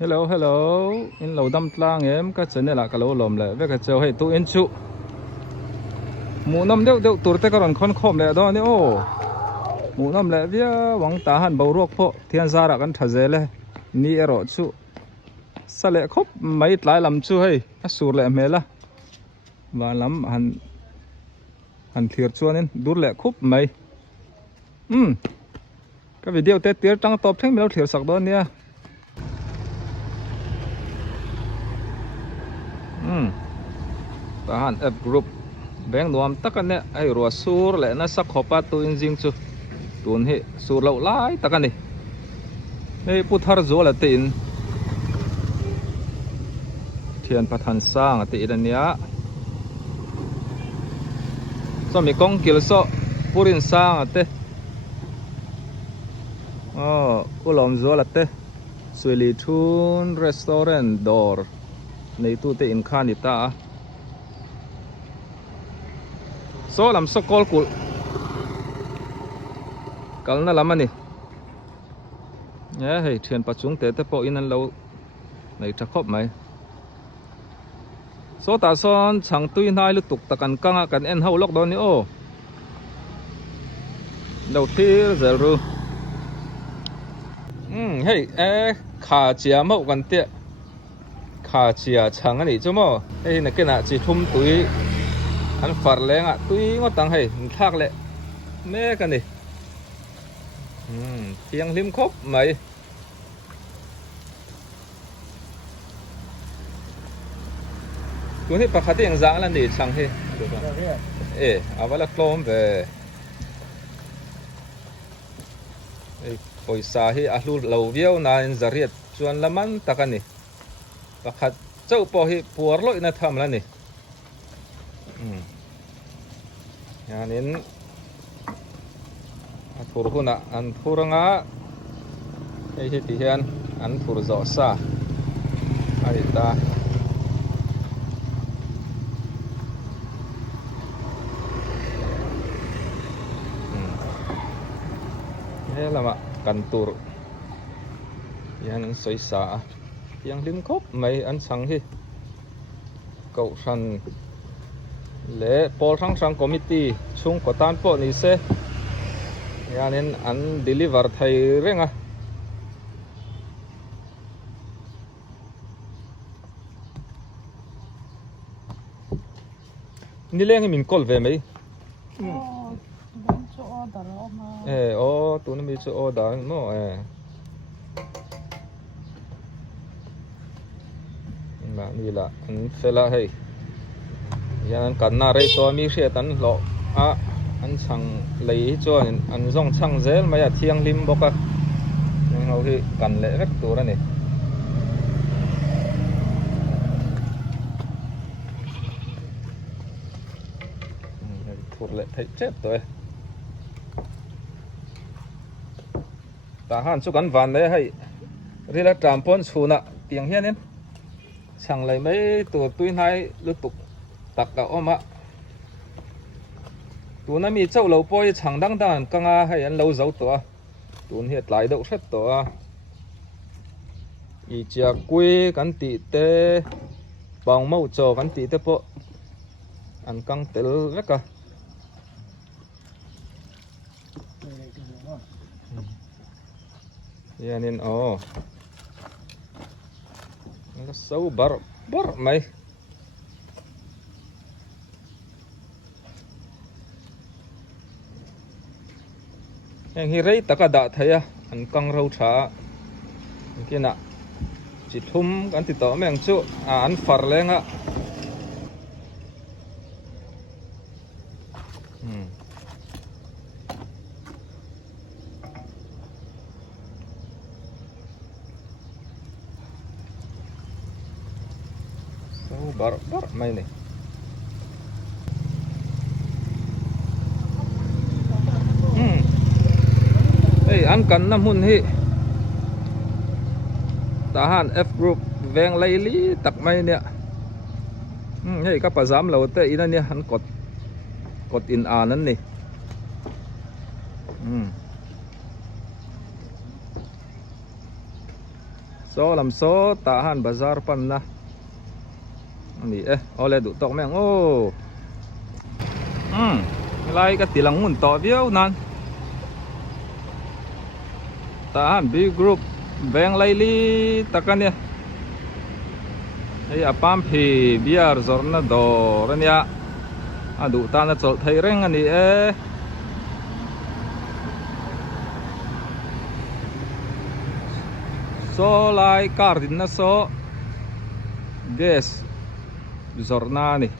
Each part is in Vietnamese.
Hello, hello. In lâu đâm tlang em các chân này là cái lâu lom lệ. Với cái chiều hay tụ in chu. Mũ năm đeo đeo tụt tay cái ròn con khom lệ đó nè ô. Mũ năm lệ vía vắng ta hàn bầu ruột po. Thiên gia ra cái thà dễ lệ. Ni ero chu. Sa lệ khóc mấy lại làm chu hay. Sủi lệ mê la. Và lắm hàn hàn thiệt chu nên đút lệ khóc mấy. Cái video tết tiết trăng top thanh mình thiệt sắc đó nè. Tahan F group beng nuam takan ne ai ro sur le na sak khopa tu in jing chu tun he sur lo lai takan ni ei puthar zo la te in thian pathan sang ate idania so mi kong kil so purin sang ate ulom zo la te suili thun restaurant door nei tu te in khanita so làm so call kul kal na lamani nhé hay thiền pa chung te po in an lâu này chắc khóc mày so ta son chẳng tui nai lu tuk takan kanga kan en hau lok don ni o đầu tiên giờ ru hey khả chia mậuกันเตะkhả chia chẳng anh chứ mò hey này cái nào chỉ thum tui anh phật lên à tui ngót tăng hay thác lệ mẹ cái này tiếng lim khóc màyตัวนี้ปกติยังจ้างแล้วนี่ช่างให้เอาไว้ละกลมไปปอยสาให้อาลูเหลาเวียวนานจะเรียดชวนละมันตะกันนี่ปกติเจ้าปอยปัวร้อยน่าทำแล้วนี่อย่างนี้ผู้รู้นะอันผู้รังอ่ะไอ้ที่เห็นอันผู้รู้จ่อซาไอ้ตาlama kantor yang soi sa yang lim khop mai an sang hi cậu san le pol sang committee chung ko tan po ni se yanin an deliver thai renga ni leng min kol ve mai tu nó bị chỗ order nó mà như là anh phải là hay, giờ anh cần na đây to mi sẽ tấn lộ anh chẳng lấy cho anh dùng chẳng dễ mà giờ thiêng lim bốc nhưng hầu thì cần lệ rất多 đó này thuộc lệ thấy chết rồi ta han chu kan van le hay rila trampon chuna tiang hian in chang lai mai tu tuin hai lu tuk tak ka oma tu na mi chau lo poi chang dang dan kanga hay an lo zo to tun hiat lai deuh hret to i chia kui kan ti te bang mau cho kan ti te po an kang tel veka yanin nó sâu bar mày yang hirai taka da thaya an kang rau tha kina chỉ thum kan ti to meng chu an far lenga bar mày này hey ăn cần năm hun hi tahan F group veng lấy lý tắc mày nè hey các bà dám lâu te ina nè hắn cột in an nè ลำโซตาหันบาซาร์ปันนะอันนี้เอาเลยดูตอกแมงโอ้ไรก็ตีหลังหุ่นต่อเบี้ยวนั่นตาหันบีกรุ๊ปแบงไลลีตะกันเนี่ยไอ้ปั๊มพีเบียร์จอร์นาดอร์เนี่ยดูตาหน้าจดไทยเร่งอันนี้โซไลการ์ดินนะโซเกสจอร์นานี่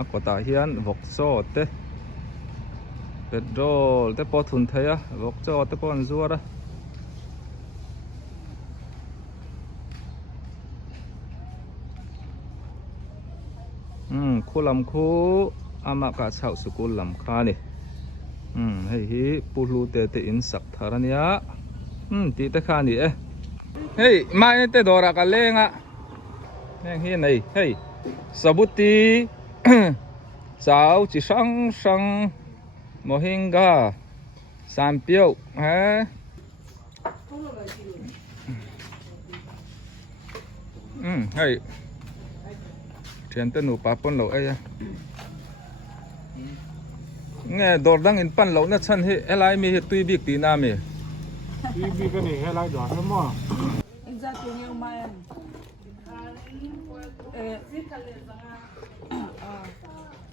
aku tak hian vokso te petrol te po thun thaya vokso te po an zuara khulam khu ama ka chau sukul lam kha ni hei hi pulu te te in sak tharania ti te kha ni hei mai te dora ka lenga heng hi nei hei sabuti sao chỉ sang sang mohinga san piao ha hay chuyện tên nụ pa pon lẩu ấy nghe đổ đăng in pan lẩu nó chân hi lai mi hi tùy big tí na mi tùy big cái này hay lai đỏ lắm mà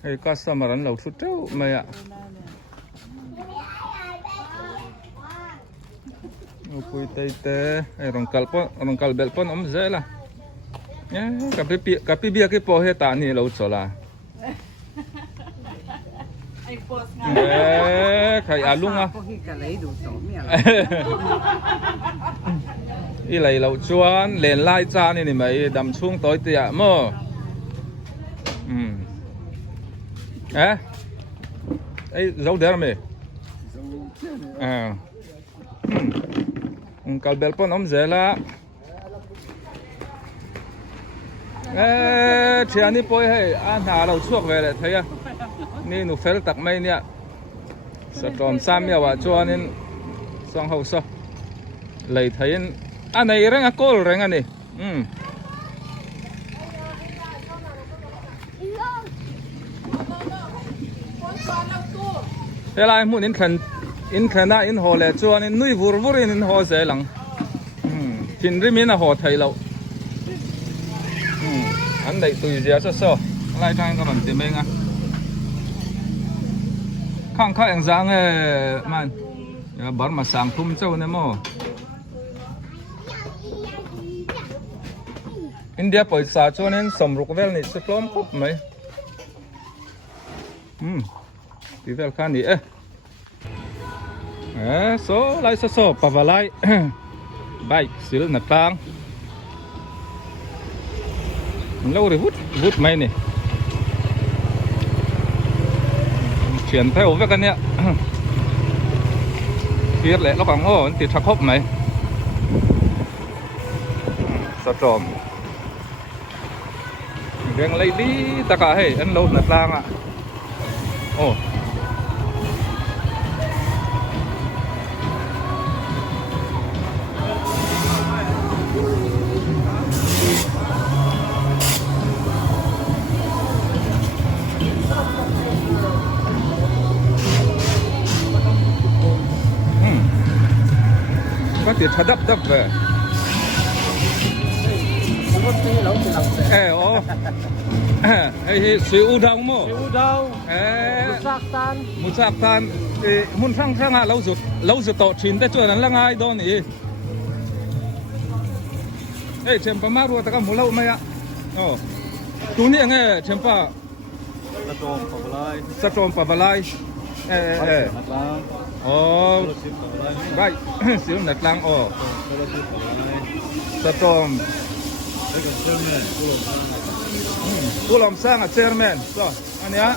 hey customer an lo thu trâu mày ạ pui tây tê rong kal bel pon dễ là nhá cà phê bia cái po he ta ni lo cho là khai alung à ý lại lâu chuan lên lai cha này mày đầm xuống tối tiệt mơ ấy dấu đéo mày kalbel pon dễ là chị anh đi bơi hay anh hà đầu chuộc về lại thấy à ni nụ phèn tắc mây nè sợ tròn sam ya và cho nên sang hậu sao lấy thấy anh này răng cô răng anh này thế là muốn in khana in hồ lệ cho nên nuôi vur vur in hồ dễ lắm chính vì mình là hồ thấy lâu anh đây tùy giờ sao lại trang các bạn tìm mình à khang khai anh giang man bảo mà sáng thum châu này mà India paisa cho nên sầm rục vel này sẽ plom khóc mấy tí vel khan đi số lại số pavalai bike sil nát tang lâu rồi vút mấy này chuyển theo với cái này thiết lệ nó bằng ô thì chắc hốc mấy sao trộm riêng lấy đi tất cả hệ ăn lâu nát lang ạ ô có thể thà đắp về siêu đông mô một sạc tan muốn sang à lâu rụt tổ chín tới chỗนั้นlà ngay đó nhỉ chém pa maru ta kam lâu mày ạ tu ni nghe chém pa sa trom pa balai right siêu nát lang sa trom Pulang sang at chairman. So, ano ya?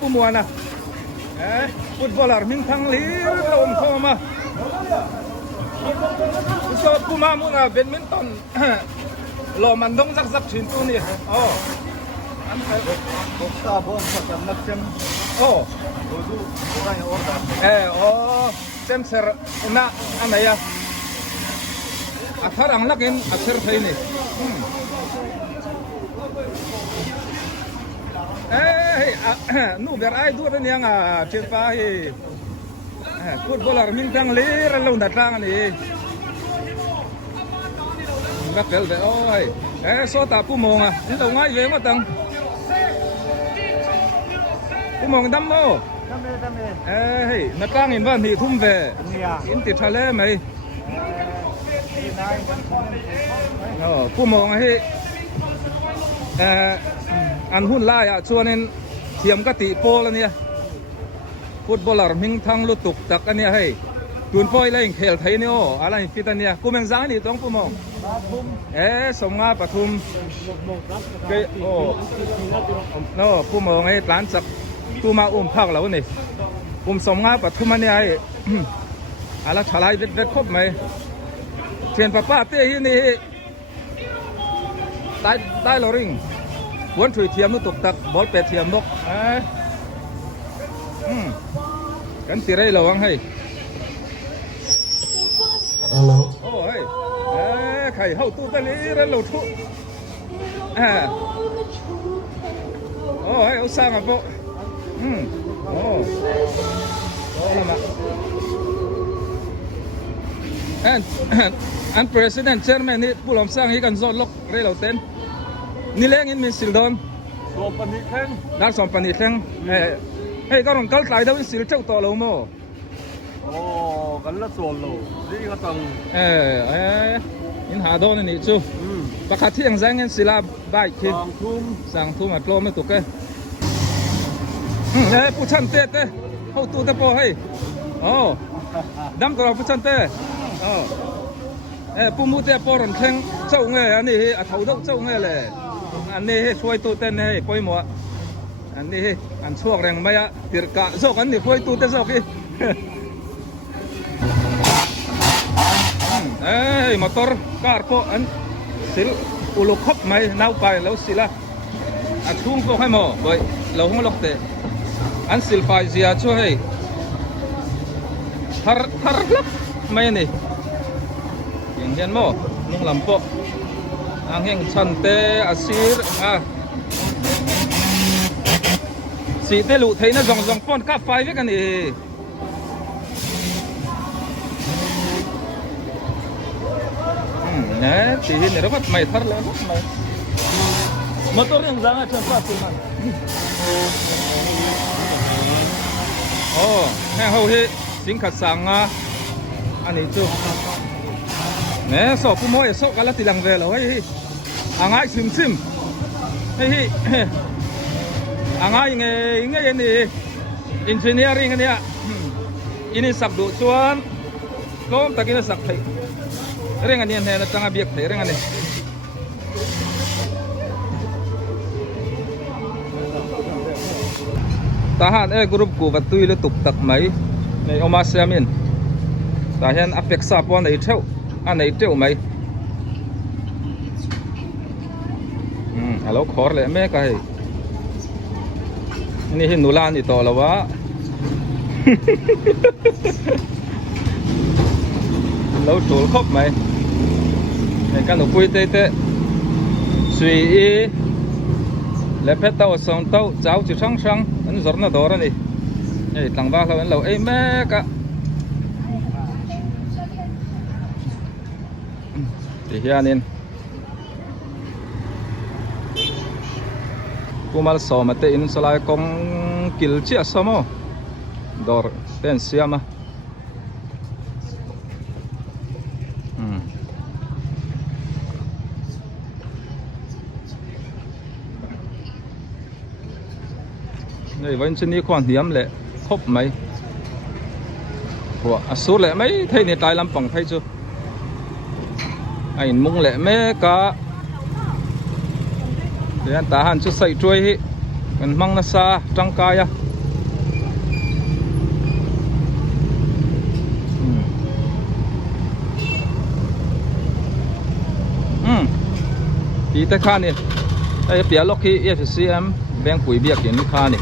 Pumuan na. Footballer, mintang liw, taon ko ma. So, pumamu na badminton. Lo mandong zakzak chintu ni. Ano kayo? Sabon sa connection. Sem sir, una, ano ya? a thar ang lakin a ser thei ni nu ber ai du ren yang a chen pa hi footballer min tang le ra lo da tang ni ga kel ve oi so ta pu mong à ni đâu ngai ve ma tang pu mong dam mo na tang in ban hi thum ve in ti thale mai pu mong hi an hun lai à chuan in thiam ka ti pol ania footballer ming thang lu tuk tak ania hei tun poi lai khel thei ni o ala fit ania ku meng zang ni tong pu mong som nga pathum ke o no pu mong ai tlan sak tu ma phak lo ni som nga pathum ania ai ala thalai vet vet khop maiเทียนป้าป้าเต้ที่นี่ได้ลอริงวนถุยเทียมนุตกตักบอลเป็ดเทียมนกกันตีไรระวังให้โอ้ยไข่เข้าตู้ตะลีแล้วเราทุโอ้ยเอาสร้างอ่ะปุ๊โอ้ละมาอัน president chairman นี่ผู้หลอมสร้างให้กันซอดล็อกเรื่องเราเต้นนี่แรงอินมิสิลดอนสอมปนิแท่งนักสอมปนิแท่งให้ก็ต้องกัลไกได้เป็นสิลเจ้าต่อเราโม่โอ้กันละส่วนเราดีก็ต้องอินหาโดนนี่จูประคัดที่ยังแซงเงินศิลาบ่ายคิดสั่งทุ่มอัดโลไม่ตกเลยผู้ชันเต้เข้าตู้เตะโปให้โอ้ดำตัวเราผู้ชันเต้ผู้มูเตะโปรนแข่งเจ้าเงยอันนี้อัดเท้าเจ้าเงยเลยอันนี้ช่วยตู้เต้นให้ปอยหมดอันนี้อันช่วงแรงไม่อะติดกะโซกันนี่ช่วยตู้เต้นโซกี้มอเตอร์การ์โปอันสิลอุลุคบไม่น่าไปแล้วสิละอัดทุ่งพวกให้หมดไปเราห้องล็อกเตะอันสิลไฟเสียช่วยทาร์ลับไม่นี่อย่างเงี้ยมั้งนุ่งลำโพอังเฮงชันเตอาซีร์สีเตลุไทยนะจงป้อนกับไฟไว้กันนี่เนี่ยสีนี่เราก็ไม่ทาร์แล้วไม่มอเตอร์ยังจังอ่ะฉันฟ้าสิมันโอ้แห่งเขาเฮสิงขัดสังอ่ะอันนี้จูเนี่ยสอบผู้มวยสอบกันแล้วตีหลังเวลาเฮ้ยอ่างไอ้ซิมเฮ้ยอ่างไอ้ยังไงนี่อินเจเนียริ่งกันเนี่ยอินี่สักดูชวนล้มตะกี้สักไทยเรื่องอันนี้เนี่ยตั้งอาเบียกไทยเรื่องอันนี้ทหารกรุ๊ปกูวัดตุยเลยตุกตักไหมในอมาเซียมินแต่เห็นอเปกซาปอนไหนเท่าอันไหนเท่าไหมฮัลโหลขอเลยแม่ก็ให้นี่เห็นหนูลานอีต่อแล้ววะเราถูกครบไหมในการถูกคุยเตะสุยและเพชรเต้าสองเต้าเจ้าจุดช่างอันสรณดอร์นี่หลังบ้านเขาเป็นเราแม่กะที่เฮียนินกูมาสอบมาเตอินสลายกองกิลเชียสมอดอร์เต้นเสียมานี่วันชนีความเหี่ยมแหละครบไหมหัวสูดแหละไหมไทยในตายลำปังไทยจูไอ้มุงแหละแม่กะเดี๋ยวตาหันชุดใส่ช่วยมันมังนาซาจังกายตีแต่ข้านี่ไอ้เปียล็อกที่ FCM แบงปุ๋ยเบียกเห็นข้านี่